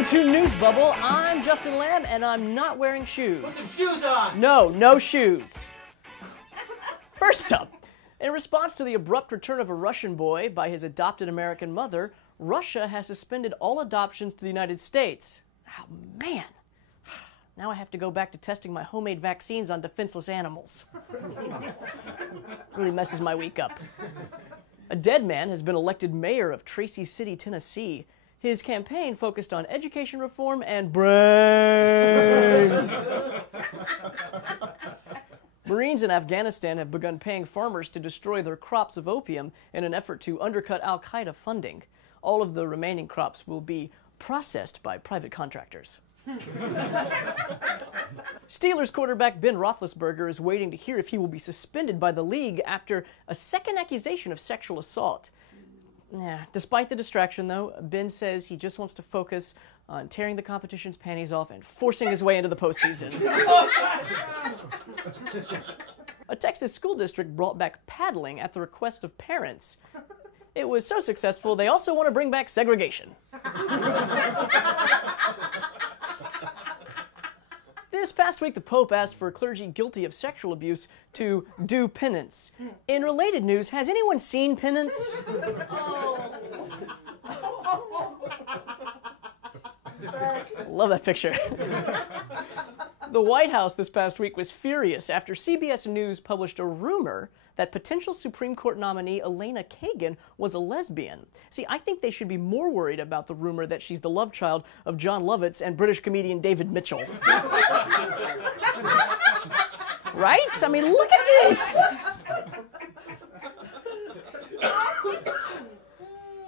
Welcome to News Bubble. I'm Justin Lamb, and I'm not wearing shoes. Put some shoes on! No shoes. First up, in response to the abrupt return of a Russian boy by his adopted American mother, Russia has suspended all adoptions to the United States. Oh, man. Now I have to go back to testing my homemade vaccines on defenseless animals. Really messes my week up. A dead man has been elected mayor of Tracy City, Tennessee. His campaign focused on education reform and brains. Marines in Afghanistan have begun paying farmers to destroy their crops of opium in an effort to undercut al-Qaeda funding. All of the remaining crops will be processed by private contractors. Steelers quarterback Ben Roethlisberger is waiting to hear if he will be suspended by the league after a second accusation of sexual assault. Despite the distraction, though, Ben says he just wants to focus on tearing the competition's panties off and forcing his way into the postseason. A Texas school district brought back paddling at the request of parents. It was so successful, they also want to bring back segregation. This past week, the Pope asked for clergy guilty of sexual abuse to do penance. In related news, has anyone seen Penance? Love that picture. The White House this past week was furious after CBS News published a rumor that potential Supreme Court nominee Elena Kagan was a lesbian. See, I think they should be more worried about the rumor that she's the love child of John Lovitz and British comedian David Mitchell. Right? I mean, look at this!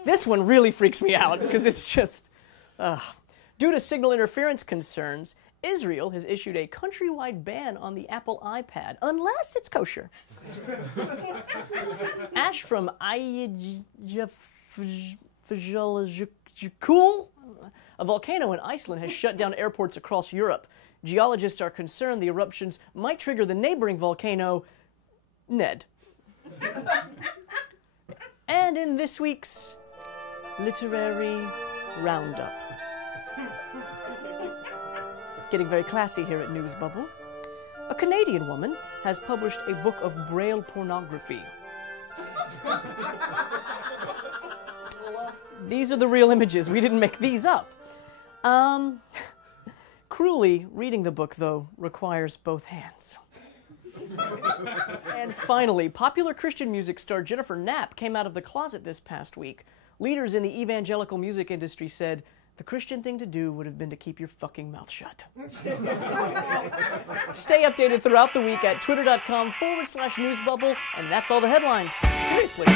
This one really freaks me out because it's just... Due to signal interference concerns, Israel has issued a countrywide ban on the Apple iPad, unless it's kosher. Ash from Eyjafjallajökull, a volcano in Iceland, has shut down airports across Europe. Geologists are concerned the eruptions might trigger the neighboring volcano, Ned. And in this week's Literary Roundup. Getting very classy here at News Bubble. A Canadian woman has published a book of Braille pornography. These are the real images. We didn't make these up. Cruelly, reading the book, though, requires both hands. And finally, popular Christian music star Jennifer Knapp came out of the closet this past week. Leaders in the evangelical music industry said, the Christian thing to do would have been to keep your fucking mouth shut. Stay updated throughout the week at twitter.com/newsbubble, and that's all the headlines. Seriously.